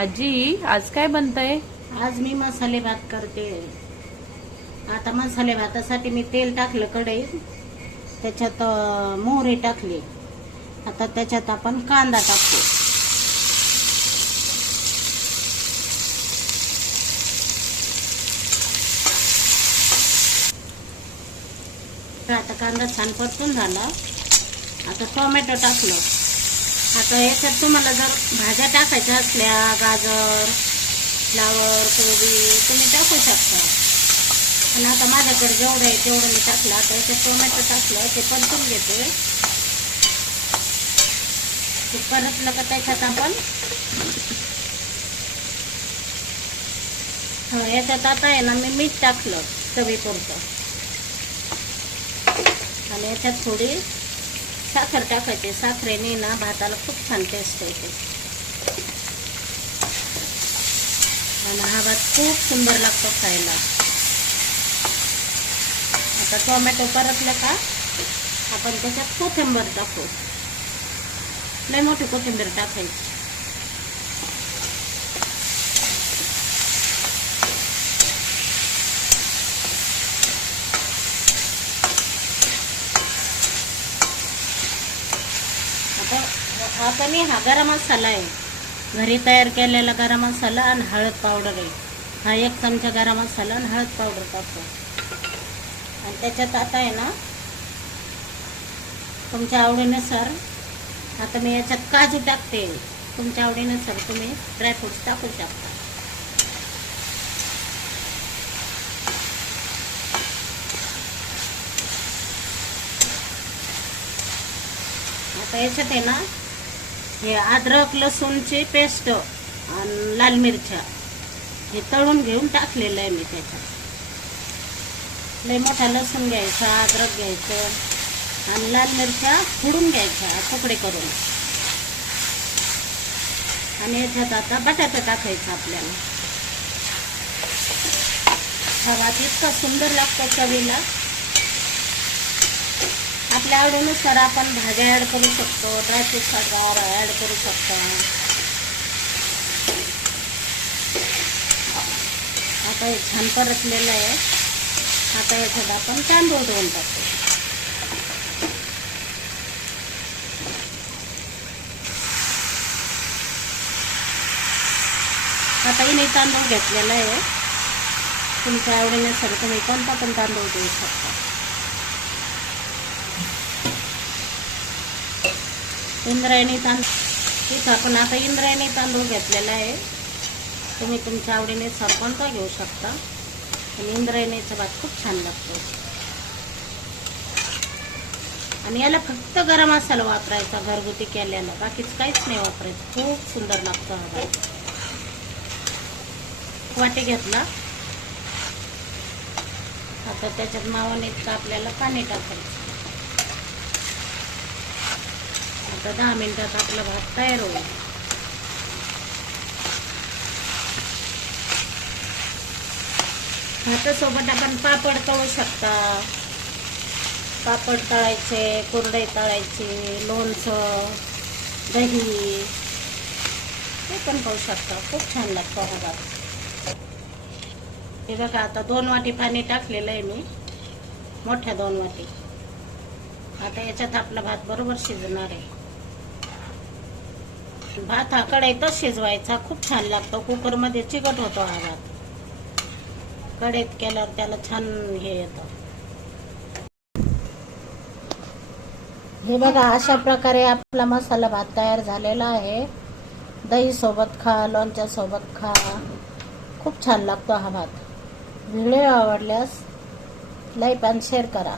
आजी आज काय बनतंय? आज मी मसाले भात करते. आता मसाले भातासाठी मी तेल टाकलं कढईत, त्याच्यात मोहरी टाकली. आता त्याच्यात आपण कांदा टाकतो. आता कांदा छान परतून झाला. आता टोमॅटो टाकलं. आता याच्यात तुम्हाला जर भाज्या टाकायच्या असल्या, गाजर, फ्लावर, कोबी तुम्ही टाकू शकता. पण आता माझ्याकडे जेवढं आहे तेवढं मी टाकलं. आता याच्यात टोमॅटो टाकलं, ते परतून घेते. ते परतलं का त्याच्यात आपण याच्यात आता आहे ना मी मीठ टाकलं चवीपुरतं. आणि याच्यात थोडी साखर टाकायची. साखरेने ना भाताला खूप छान टेस्ट येते आणि हा भात खूप सुंदर लागतो खायला. आता टोमॅटो परतलं का आपण त्याच्यात कोथिंबीर टाकू. लय मोठी कोथिंबीर टाकायची. आपण हा गरम मसाला आहे, घरी तयार केलेला गरम मसाला आणि हळद पावडर आहे. हा 1 चमचा गरम मसाला आणि हळद पावडर टाकतो. आणि त्याच्यात आता आहे ना तुमच्या आवडीनुसार, आता मी याच्यात काजू टाकते. तुमच्या आवडीनुसार तुम्ही ड्रायफ्रुट्स टाकू शकता. आता याच्यात आहे ना हे अद्रक लसूणची पेस्ट आणि लाल मिरच्या हे तळून घेऊन टाकलेलं आहे मी त्याच्यात. लय मोठा लसूण घ्यायचा, अद्रक घ्यायचं आणि लाल मिरच्या फोडून घ्यायच्या तुकडे करून. आणि याच्यात आता बटाटा टाकायचा आपल्याला. हा भात इतका सुंदर लागतो चवीला. आपल्या आवडीनुसार आपण भाज्या ॲड करू शकतो, ड्रायफ्रूट्स ॲड करू शकतो. आता हे छान परतलेलं आहे. आता याच्यात आपण तांदूळ धुवून टाकतो. आता इने तांदूळ घेतलेला आहे. तुमच्या आवडीनुसार तुम्ही कोणता पण तांदूळ देऊ शकता. इंद्रायणी तांदूळ इथं आपण आता इंद्रायणी तांदूळ घेतलेला आहे. तुम्ही तुमच्या आवडीनुसार कोणता घेऊ शकता. आणि इंद्रायणीचा भात खूप छान लागतो. आणि याला फक्त गरम मसाला वापरायचा घरगुती केलेला, बाकीच काहीच नाही वापरायचं. खूप सुंदर लागतो हा भात. वाटी घेतला. आता त्याच्यात मावाने इतकं आपल्याला पाणी टाकायचं. आता 10 मिनिटात आपला भात तयार होईल. भातासोबत आपण पापड तळू शकता. पापड तळायचे, कुरडई तळायची, लोणचं, दही हे पण खाऊ शकता. खूप छान लागतो हा भात. हे बघा आता 2 वाटी पाणी टाकलेलं आहे मी, मोठ्या 2 वाटी. आता याच्यात आपला भात बरोबर शिजणार आहे. भात हा कढईतच शिजवायचा. खूप छान लागतो. कुकरमध्ये चिकट होतो हा भात. कढईत केल्यावर त्याला छान हे येतं. हे बघा अशा प्रकारे आपला मसाला भात तयार झालेला आहे. दही सोबत खा, लोणच्या सोबत खा. खूप छान लागतो हा भात. व्हिडिओ आवडल्यास लाईक आणि शेअर करा.